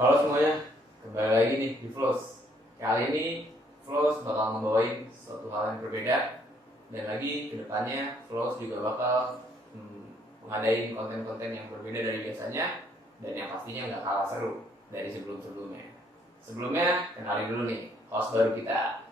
Halo semuanya, kembali lagi nih di Flows. Kali ini Flows bakal membawain suatu hal yang berbeda. Dan lagi kedepannya Flows juga bakal mengadain konten-konten yang berbeda dari biasanya. Dan yang pastinya nggak kalah seru dari sebelum-sebelumnya. Sebelumnya, kenalin dulu nih host baru kita.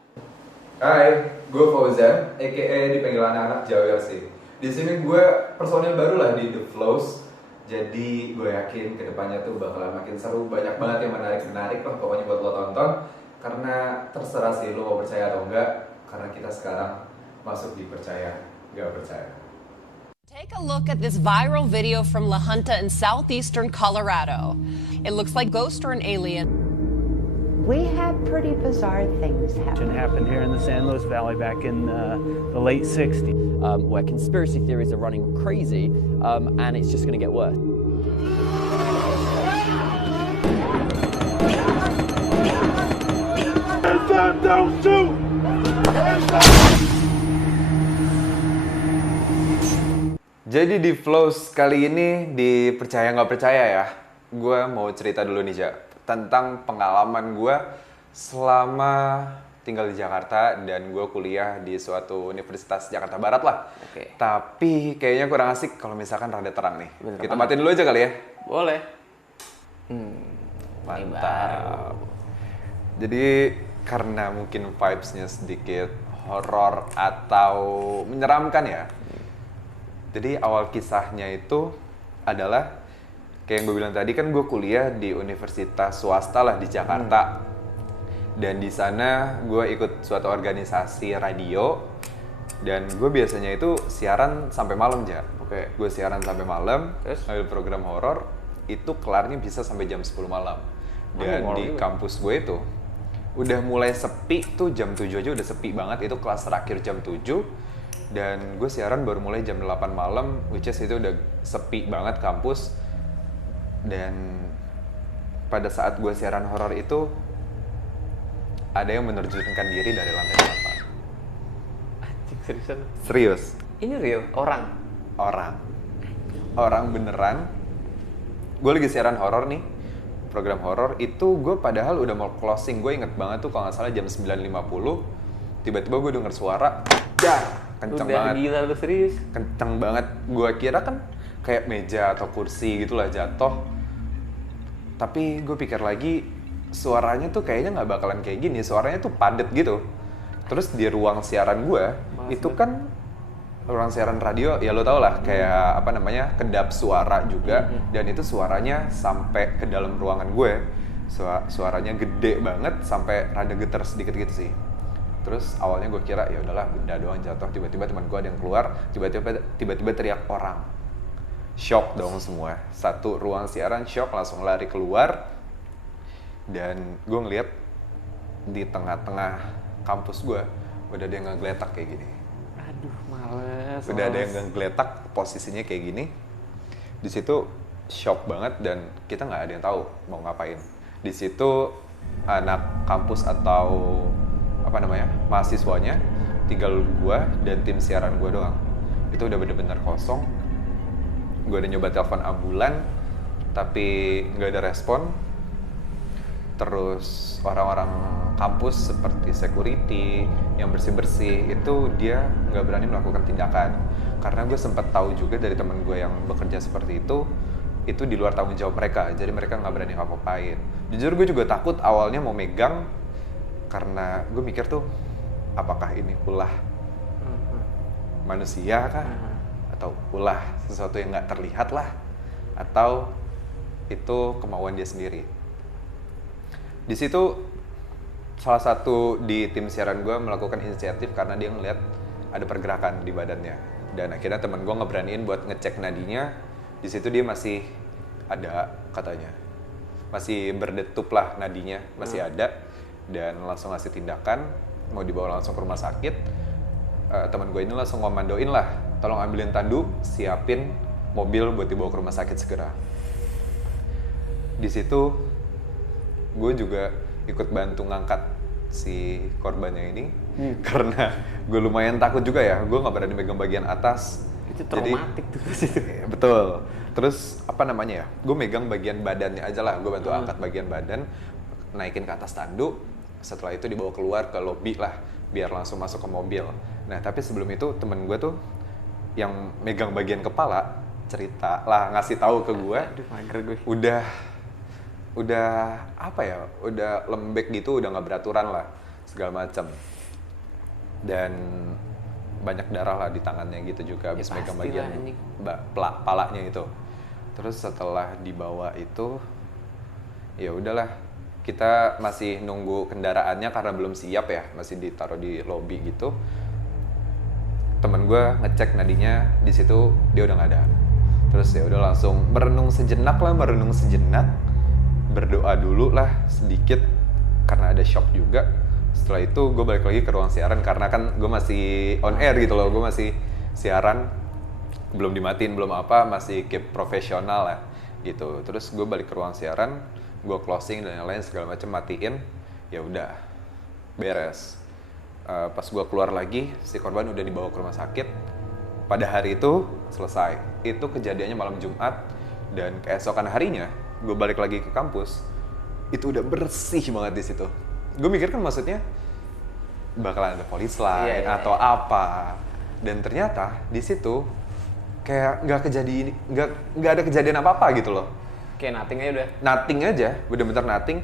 Hai, gue Fauzan, aka dipanggil anak-anak Jawer sih. Di sini gue personil baru lah di The Flows. Jadi gue yakin kedepannya tuh bakalan makin seru, banyak banget yang menarik lah pokoknya buat lo tonton. Karena terserah sih lo mau percaya atau enggak, karena kita sekarang masuk di percaya, gak percaya. Take a look at this viral video from La Junta in southeastern Colorado. It looks like ghost or an alien. We had pretty bizarre things happen. Happened here in the San Luis Valley back in the late 60s. Where conspiracy theories are running crazy, and it's just going to get worse. Don't shoot! Jadi di Flows kali ini di percaya nggak percaya ya, gue mau cerita dulu nih Ja, tentang pengalaman gue selama tinggal di Jakarta dan gue kuliah di suatu universitas Jakarta Barat lah. Oke. Tapi kayaknya kurang asik kalau misalkan rada terang nih. Bener Kita banget. matiin dulu aja kali ya. Boleh. Mantap. Jadi karena mungkin vibes-nya sedikit horor atau menyeramkan ya. Jadi awal kisahnya itu adalah kayak yang gue bilang tadi, kan gue kuliah di universitas swasta lah di Jakarta. Dan di sana gue ikut suatu organisasi radio dan gue biasanya itu siaran sampai malam ya. Oke. Gue siaran sampai malam, Terus? ngambil program horor itu kelarnya bisa sampai jam 10 malam. Dan malam di juga. kampus gue itu udah mulai sepi tuh jam 7 aja udah sepi banget, itu kelas terakhir jam 7 dan gue siaran baru mulai jam 8 malam, which is itu udah sepi banget kampus. Dan pada saat gue siaran horor itu ada yang menerjunkan diri dari lantai 8. Anjing, seriusan. Serius, Ini real, orang. orang beneran. Gue lagi siaran horor nih, program horor itu gue padahal udah mau closing. Gue inget banget tuh kalau nggak salah jam 9.50 tiba-tiba gue denger suara dar, kenceng Udah banget, gila lu serius. kenceng banget. Gue kira kan kayak meja atau kursi gitulah jatuh, tapi gue pikir lagi suaranya tuh kayaknya nggak bakalan kayak gini, suaranya tuh padet gitu. Terus di ruang siaran gue itu kan ruang siaran radio, ya lo tau lah kayak apa namanya, kedap suara juga. Dan itu suaranya sampai ke dalam ruangan gue, suaranya gede banget sampai rada getar sedikit gitu sih. Terus awalnya gue kira ya udahlah benda doang jatuh, tiba-tiba teman gue ada yang keluar, tiba-tiba teriak orang. Shock dong semua, satu ruang siaran shock, langsung lari keluar. Dan gue ngeliat di tengah-tengah kampus gue udah ada yang ngegeletak kayak gini. Aduh, males. Udah ada yang ngegeletak, posisinya kayak gini. Di situ shock banget dan kita nggak ada yang tahu mau ngapain. Di situ anak kampus atau apa namanya, mahasiswanya tinggal gue dan tim siaran gue doang. Itu udah bener-bener kosong. Gue udah nyoba telepon ambulan tapi nggak ada respon. Terus orang-orang kampus seperti security yang bersih-bersih itu dia nggak berani melakukan tindakan. Karena gue sempat tahu juga dari teman gue yang bekerja seperti itu di luar tanggung jawab mereka. Jadi mereka nggak berani ngapa-ngapain. Jujur gue juga takut awalnya mau megang, karena gue mikir tuh apakah ini ulah manusia kah? Atau ulah sesuatu yang nggak terlihat lah? Atau itu kemauan dia sendiri? Di situ salah satu di tim siaran gue melakukan inisiatif karena dia ngeliat ada pergerakan di badannya. Dan akhirnya temen gue ngeberaniin buat ngecek nadinya. Di situ dia masih ada katanya, masih berdetup lah nadinya, masih ada. Dan langsung ngasih tindakan, mau dibawa langsung ke rumah sakit. Temen gue ini langsung ngomandoin lah, tolong ambilin tandu, siapin mobil buat dibawa ke rumah sakit segera. Di situ gue juga ikut bantu ngangkat si korbannya ini karena gue lumayan takut juga ya, gue nggak berani megang bagian atas. Itu traumatik tuh situ. Betul. Terus apa namanya ya? Gue megang bagian badannya aja lah. Gue bantu angkat bagian badan, naikin ke atas tanduk. Setelah itu dibawa keluar ke lobi lah, biar langsung masuk ke mobil. Nah tapi sebelum itu temen gue tuh yang megang bagian kepala cerita lah, ngasih tahu ke gue. Aduh, mager gue. Udah apa ya? Udah lembek gitu, udah nggak beraturan lah segala macam. Dan banyak darah lah di tangannya gitu juga habis megang bagian palanya itu. Terus setelah dibawa itu ya udahlah, kita masih nunggu kendaraannya karena belum siap ya, masih ditaruh di lobi gitu. Temen gue ngecek nadinya, di situ dia udah nggak ada. Terus ya udah langsung merenung sejenak, berdoa dulu lah sedikit karena ada shock juga. Setelah itu gue balik lagi ke ruang siaran karena kan gue masih on air gitu loh, gue masih siaran, belum dimatiin, belum apa, masih keep profesional lah gitu. Terus gue balik ke ruang siaran, gue closing dan lain-lain segala macam, matiin, ya udah beres. Pas gue keluar lagi, si korban udah dibawa ke rumah sakit. Pada hari itu selesai. Itu kejadiannya malam Jumat, dan keesokan harinya gue balik lagi ke kampus, itu udah bersih banget di situ. Gue mikir kan maksudnya bakalan ada polis lain atau apa, dan ternyata di situ kayak nggak ada kejadian apa-apa gitu loh. Kayak nothing aja udah. Nothing aja, bener-bener nothing.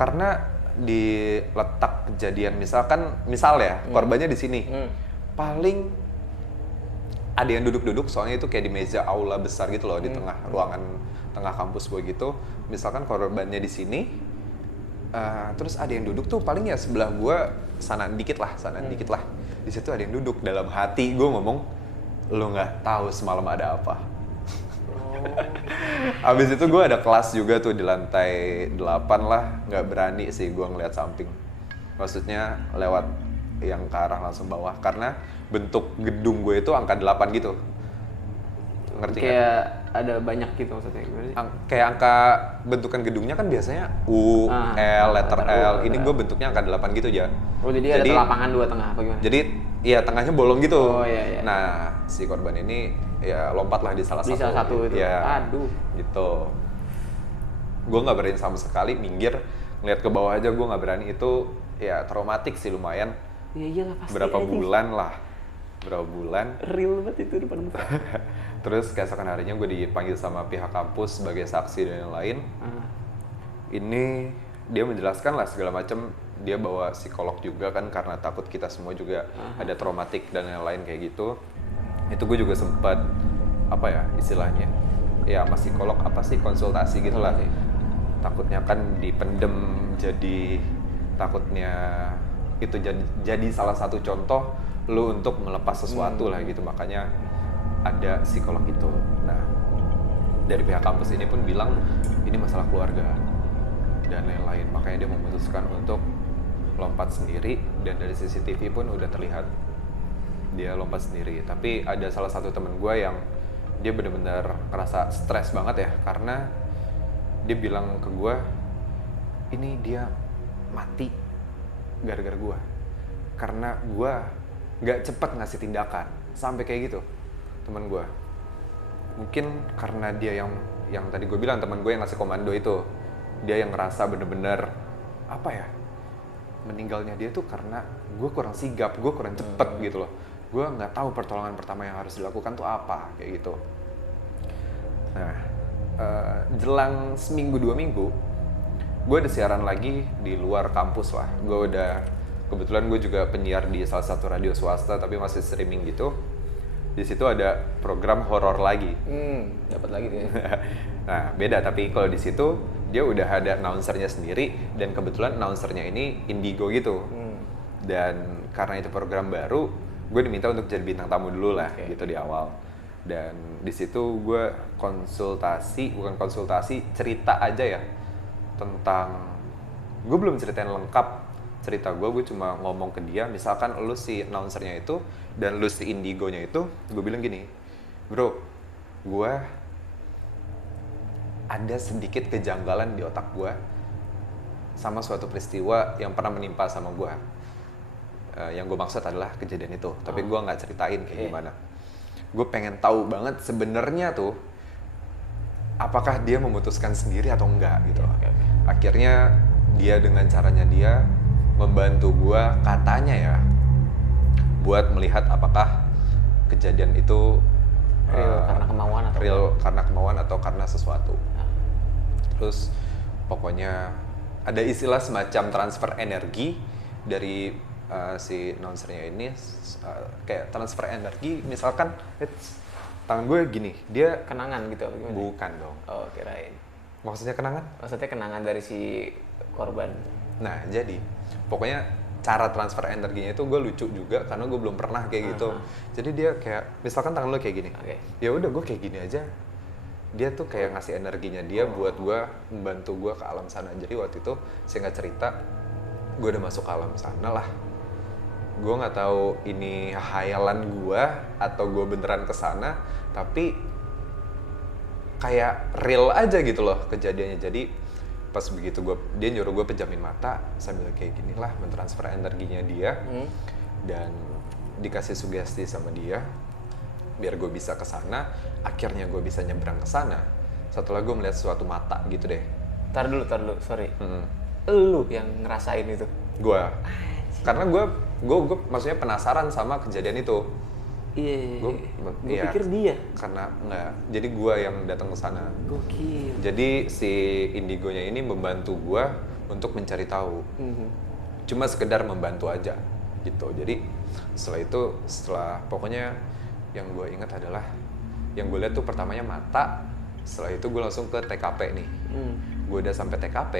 Karena di letak kejadian misal ya, korbannya di sini, paling ada yang duduk-duduk, soalnya itu kayak di meja aula besar gitu loh, di tengah ruangan tengah kampus begitu. Misalkan korbannya di sini, terus ada yang duduk tuh paling ya sebelah gua sanaan dikit lah. Di situ ada yang duduk. Dalam hati gue ngomong, lo nggak tahu semalam ada apa. Abis itu gue ada kelas juga tuh di lantai 8 lah, nggak berani sih gue ngeliat samping. Maksudnya lewat yang ke arah langsung bawah, karena bentuk gedung gue itu angka 8 gitu. Ngerti kan? Kayak ada banyak gitu maksudnya. Kayak angka bentukan gedungnya kan biasanya U, L, letter L. Ini gue bentuknya angka 8 gitu aja. Oh jadi ada lapangan 2 tengah apa gimana? Jadi ya tengahnya bolong gitu. Oh iya. Nah si korban ini ya lompat lah di salah satu itu. Ya, aduh. Gitu. Gue nggak berani sama sekali, minggir, ngeliat ke bawah aja gue nggak berani. Itu ya traumatik sih lumayan. Ya iyalah pasti. Berapa bulan. Real banget itu depan muka. Terus keesokan harinya gue dipanggil sama pihak kampus sebagai saksi dan yang lain. Ini dia menjelaskan lah segala macam. Dia bawa psikolog juga kan karena takut kita semua juga ada traumatik dan yang lain kayak gitu. Itu gue juga sempat apa ya istilahnya, ya sama psikolog apa sih, konsultasi gitu lah. Takutnya kan dipendem, jadi takutnya itu jadi salah satu contoh lu untuk melepas sesuatu lah gitu. Makanya ada psikolog itu. Nah dari pihak kampus ini pun bilang ini masalah keluarga dan lain-lain, makanya dia memutuskan untuk lompat sendiri, dan dari CCTV pun udah terlihat dia lompat sendiri. Tapi ada salah satu temen gue yang dia bener-bener ngerasa stres banget ya, karena dia bilang ke gue, ini dia mati gara-gara gue, karena gue gak cepet ngasih tindakan, sampai kayak gitu temen gue. Mungkin karena dia yang tadi gue bilang, temen gue yang ngasih komando itu, dia yang ngerasa bener-bener apa ya, meninggalnya dia tuh karena gue kurang sigap, gue kurang cepet gitu loh. Gue nggak tahu pertolongan pertama yang harus dilakukan tuh apa, kayak gitu. Nah, jelang seminggu 2 minggu, gue ada siaran lagi di luar kampus lah. Kebetulan gue juga penyiar di salah satu radio swasta, tapi masih streaming gitu. Di situ ada program horor lagi. Dapat lagi tuh. Nah, beda, tapi kalau di situ dia udah ada announcernya sendiri, dan kebetulan announcernya ini indigo gitu. Dan karena itu program baru, gue diminta untuk jadi bintang tamu dulu lah, gitu di awal. Dan di situ gue bukan konsultasi, cerita aja ya tentang, gue belum ceritain lengkap cerita gue cuma ngomong ke dia, misalkan lu si announcernya itu dan lu si indigonya itu, gue bilang gini, bro, gue ada sedikit kejanggalan di otak gue sama suatu peristiwa yang pernah menimpa sama gue. Yang gue maksud adalah kejadian itu, tapi gue nggak ceritain kayak gimana. gue pengen tahu banget sebenarnya tuh apakah dia memutuskan sendiri atau enggak gitu. Akhirnya dia dengan caranya dia membantu gue katanya ya buat melihat apakah kejadian itu Real karena kemauan atau real karena kemauan atau karena sesuatu. Terus pokoknya ada istilah semacam transfer energi dari si announcernya ini, kayak transfer energi misalkan tangan gue gini, dia kenangan gitu apa gimana? bukan dong. Oh, kirain. Maksudnya kenangan? Maksudnya kenangan dari si korban. Nah, jadi pokoknya cara transfer energinya itu gue lucu juga karena gue belum pernah kayak gitu. Jadi dia kayak misalkan tangan lo kayak gini. Oke. Ya udah gue kayak gini aja. Dia tuh kayak ngasih energinya dia buat gue membantu gue ke alam sana. Jadi waktu itu singkat cerita gue udah masuk ke alam sana lah. Gue nggak tahu ini hayalan gue atau gue beneran kesana, tapi kayak real aja gitu loh kejadiannya. Jadi pas begitu dia nyuruh gue pejamin mata sambil kayak gini lah mentransfer energinya dia dan dikasih sugesti sama dia biar gue bisa kesana. Akhirnya gue bisa nyebrang kesana setelah gue melihat suatu mata gitu deh. Tar dulu, sorry. Lu yang ngerasain itu? Gue, karena gue maksudnya penasaran sama kejadian itu. Iya. Gue iya, pikir dia. Karena enggak, jadi gue yang datang ke sana. Gokil. Jadi si Indigonya ini membantu gue untuk mencari tahu. Cuma sekedar membantu aja gitu. Jadi setelah pokoknya yang gue ingat adalah yang gue lihat tuh pertamanya mata. Setelah itu gue langsung ke TKP nih. Gue udah sampai TKP.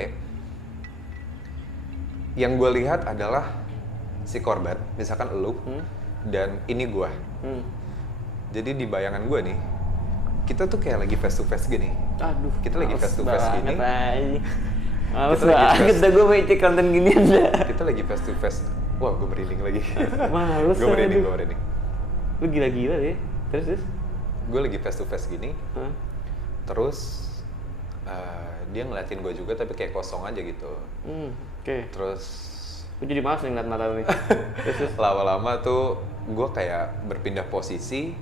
Yang gue lihat adalah si korban, misalkan elu, dan ini gue. Jadi di bayangan gue nih, kita tuh kayak lagi face to face gini. Aduh, Kita lagi face to face gini. Males banget dah gue baca konten ginian dah. Kita lagi face to face. Wah, gue merinding lagi. Males. Gue merinding. Lu gila-gila deh. Terus? Gue lagi face to face gini. Terus dia ngeliatin gue juga tapi kayak kosong aja gitu. Oke. Terus Gue jadi males nih ngeliat mata lu nih. Terus? lama-lama tuh gue kayak berpindah posisi.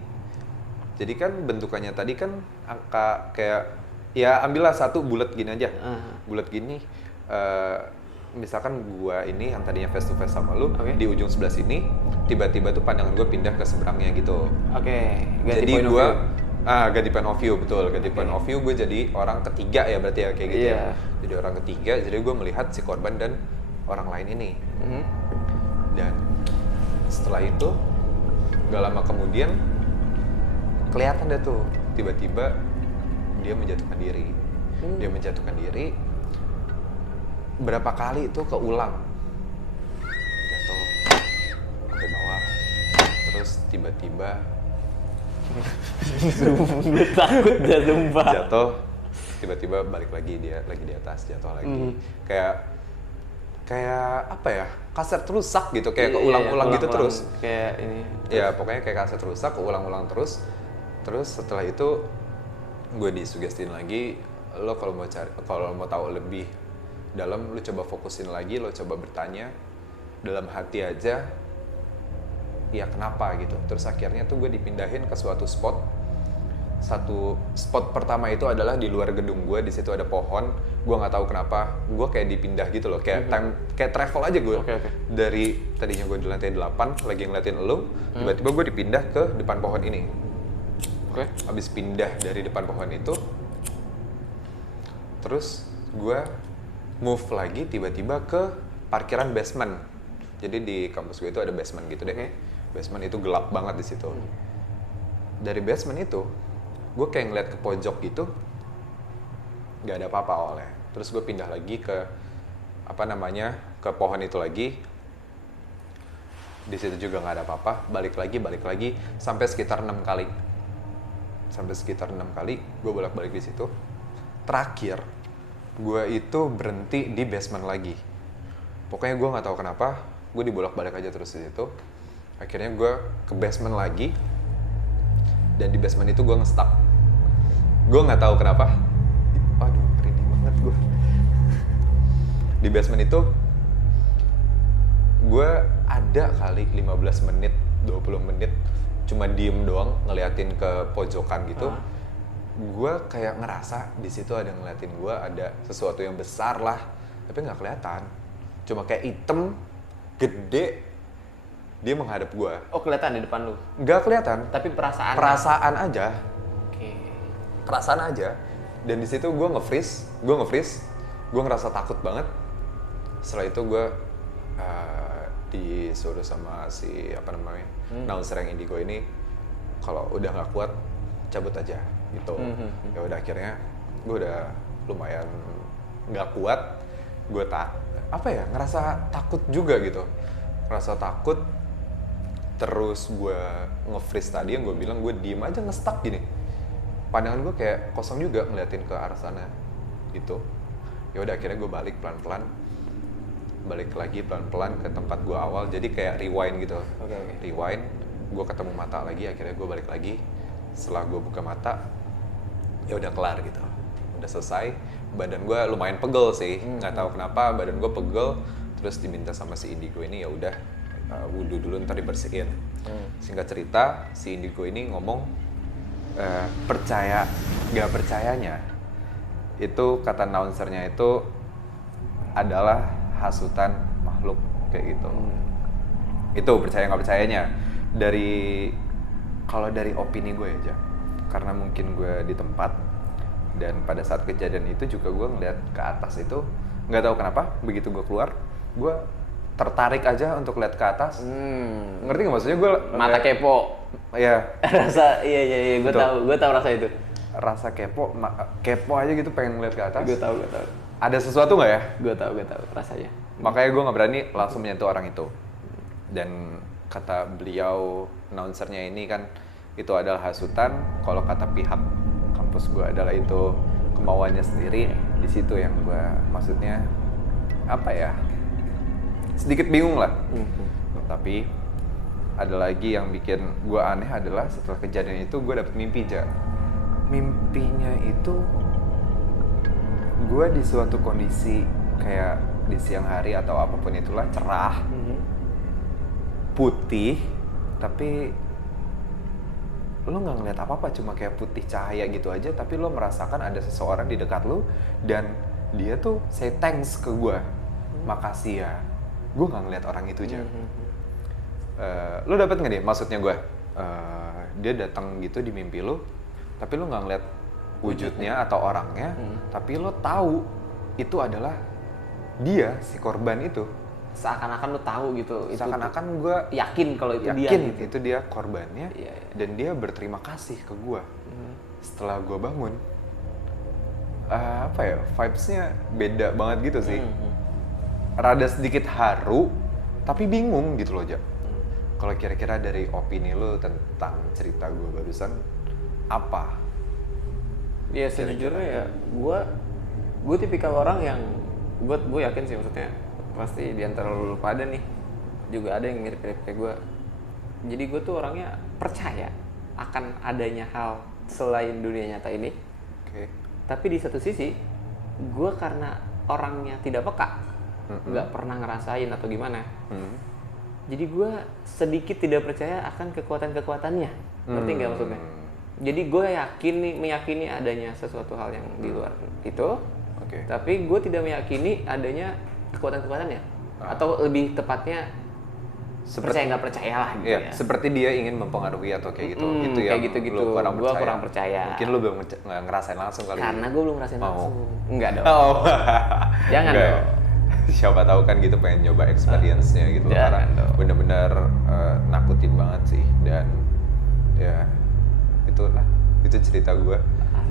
Jadi kan bentukannya tadi kan angka kayak ya ambillah satu bulat gini aja. Bulat gini. Misalkan gue ini yang tadinya face to face sama lu di ujung sebelah sini, tiba-tiba tuh pandangan gue pindah ke seberangnya gitu. Oke. Jadi gue ganti point of view, betul. Ganti point of view, gue jadi orang ketiga ya berarti ya kayak gitu ya. Jadi orang ketiga, jadi gue melihat si korban dan orang lain ini. Dan setelah itu gak lama kemudian kelihatan deh tuh tiba-tiba dia menjatuhkan diri. Dia menjatuhkan diri. Berapa kali itu keulang, jatuh sampai bawah, terus tiba-tiba Gue takut dah sumpah. jatuh, tiba-tiba balik lagi, dia lagi di atas, jatuh lagi. Kayak apa ya, kaset rusak gitu, kayak keulang-ulang gitu terus. Kayak ini. Ya pokoknya kayak kaset rusak, keulang-ulang terus. Terus setelah itu gue disugestiin lagi, lo kalau mau tahu lebih dalam, lo coba fokusin lagi, lo coba bertanya dalam hati aja, ya kenapa gitu. Terus akhirnya tuh gue dipindahin ke suatu spot. Satu spot pertama itu adalah di luar gedung gue, di situ ada pohon. Gue nggak tahu kenapa, gue kayak dipindah gitu loh, kayak kayak travel aja gue. Dari tadinya gue di lantai 8 lagi ngeliatin lo, tiba-tiba gue dipindah ke depan pohon ini. Abis pindah dari depan pohon itu, terus gue move lagi tiba-tiba ke parkiran basement. Jadi di kampus gue itu ada basement gitu deh. Basement itu gelap banget di situ. Dari basement itu, gue kayak ngeliat ke pojok gitu, nggak ada apa-apa awalnya. Terus gue pindah lagi ke ke pohon itu lagi. Di situ juga nggak ada apa-apa. Balik lagi sampai sekitar 6 kali. Gue bolak-balik di situ. Terakhir, gue itu berhenti di basement lagi. Pokoknya gue nggak tahu kenapa, gue dibolak-balik aja terus di situ. Akhirnya gue ke basement lagi, dan di basement itu gue nge-stuck. Gue nggak tahu kenapa. Aduh, merinding banget gue. Di basement itu, gue ada kali 15 menit, 20 menit cuma diem doang ngeliatin ke pojokan gitu. Gue kayak ngerasa di situ ada ngeliatin gue, ada sesuatu yang besar lah, tapi nggak kelihatan. Cuma kayak hitam, gede, dia menghadap gue. Oh, kelihatan di depan lu. Nggak kelihatan. Tapi perasaan. Perasaan aja. Oke. Perasaan aja. Dan di situ gue nge-freeze, gue ngerasa takut banget. Setelah itu gue disuruh sama si announcer yang Indigo ini, kalau udah nggak kuat cabut aja gitu. Ya udah, akhirnya gue udah lumayan nggak kuat. Gue ngerasa takut juga gitu, ngerasa takut. Terus gue nge-freeze tadi yang gue bilang, gue diem aja nge-stuck gini. Pandangan gue kayak kosong juga ngeliatin ke arah sana gitu. Ya udah, akhirnya gue balik lagi pelan-pelan ke tempat gue awal. Jadi kayak rewind gitu. Rewind, gue ketemu mata lagi, akhirnya gue balik lagi. Setelah gue buka mata, ya udah kelar gitu, udah selesai. Badan gue lumayan pegel sih, nggak tahu kenapa badan gue pegel. Terus diminta sama si Indigo ini, ya udah wudhu dulu ntar dibersihin. Singkat cerita, si Indigo ini ngomong, percaya nggak percayanya itu kata announcernya itu adalah hasutan makhluk kayak gitu. Itu percaya nggak percayanya kalau dari opini gue aja, karena mungkin gue di tempat dan pada saat kejadian itu juga gue ngeliat ke atas itu, nggak tahu kenapa begitu gue keluar gue tertarik aja untuk lihat ke atas. Ngerti nggak maksudnya? Gue mata kepo. Iya. Rasa iya gue tahu rasa itu. Rasa kepo aja gitu, pengen ngeliat ke atas. Gue tahu. Ada sesuatu nggak ya? Gue tahu rasanya. Makanya gue nggak berani langsung menyentuh orang itu. Dan kata beliau announcernya ini kan, itu adalah hasutan. Kalau kata pihak kampus gue adalah itu kemauannya sendiri. Di situ yang gue maksudnya apa ya? Sedikit bingung lah. Tapi ada lagi yang bikin gue aneh adalah setelah kejadian itu gue dapet mimpi, Ja. Mimpinya itu gue di suatu kondisi kayak di siang hari atau apapun itulah, cerah, putih, tapi lo nggak ngeliat apa-apa, cuma kayak putih cahaya gitu aja. Tapi lo merasakan ada seseorang di dekat lo dan dia tuh say thanks ke gue, makasih ya. Gue nggak ngeliat orang itu aja. Lo dapet nggak nih maksudnya gue? Dia datang gitu di mimpi lo, tapi lo nggak ngeliat wujudnya atau orangnya, tapi lo tahu itu adalah dia, si korban itu. Seakan-akan lo tahu gitu. Seakan-akan gue yakin kalau itu dia. Yakin gitu. itu dia korbannya. Iya. Dan dia berterima kasih ke gue. Setelah gue bangun, apa ya, vibes-nya beda banget gitu sih. Rada sedikit haru, tapi bingung gitu loh, Ja. Kalau kira-kira dari opini lo tentang cerita gue barusan, apa? Ya sejujurnya ya, gue tipikal orang yang gue yakin sih, maksudnya pasti di antara lu pada nih juga ada yang mirip-mirip kayak gue. Jadi gue tuh orangnya percaya akan adanya hal selain dunia nyata ini. Oke. Tapi di satu sisi gue karena orangnya tidak peka, nggak pernah ngerasain atau gimana. Jadi gue sedikit tidak percaya akan kekuatan-kekuatannya. Ngerti nggak maksudnya? Jadi gue meyakini adanya sesuatu hal yang di luar itu. Oke. Tapi gue tidak meyakini adanya kekuatan-kekuatannya. Atau lebih tepatnya percaya nggak percaya lah gitu Iya, ya. seperti dia ingin mempengaruhi atau kayak gitu. Itu kayak yang gitu-gitu. lu Gua kurang percaya. Mungkin lu belum ngerasain langsung kali. Karena gue belum ngerasain Mau. langsung. Enggak dong. Oh. Jangan Enggak. dong. Siapa tahu kan gitu, pengen nyoba experience-nya gitu. Jangan Karena dong. bener-bener nakutin banget sih. Dan ya itulah, itu cerita gue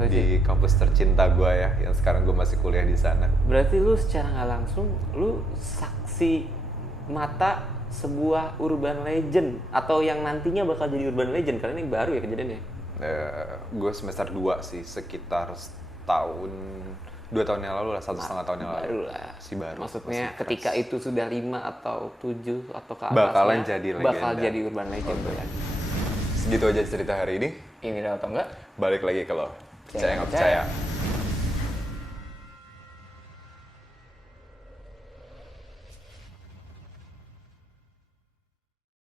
di kampus tercinta gue ya, yang sekarang gue masih kuliah di sana. Berarti lu secara nggak langsung lu saksi mata sebuah urban legend atau yang nantinya bakal jadi urban legend, karena ini baru ya kejadiannya. Gue semester 2 sih, sekitar setahun, 2 tahun yang lalu lah, 1,5 tahun yang lalu. Baru lah. Si baru. Maksudnya masih ketika fresh. itu sudah 5 atau 7 atau ke atasnya Bakalan jadi legenda. bakal jadi urban legend tuh ya. Segitu aja cerita hari ini. Ini udah atau enggak? Balik lagi ke lo. Percaya nggak percaya. percaya?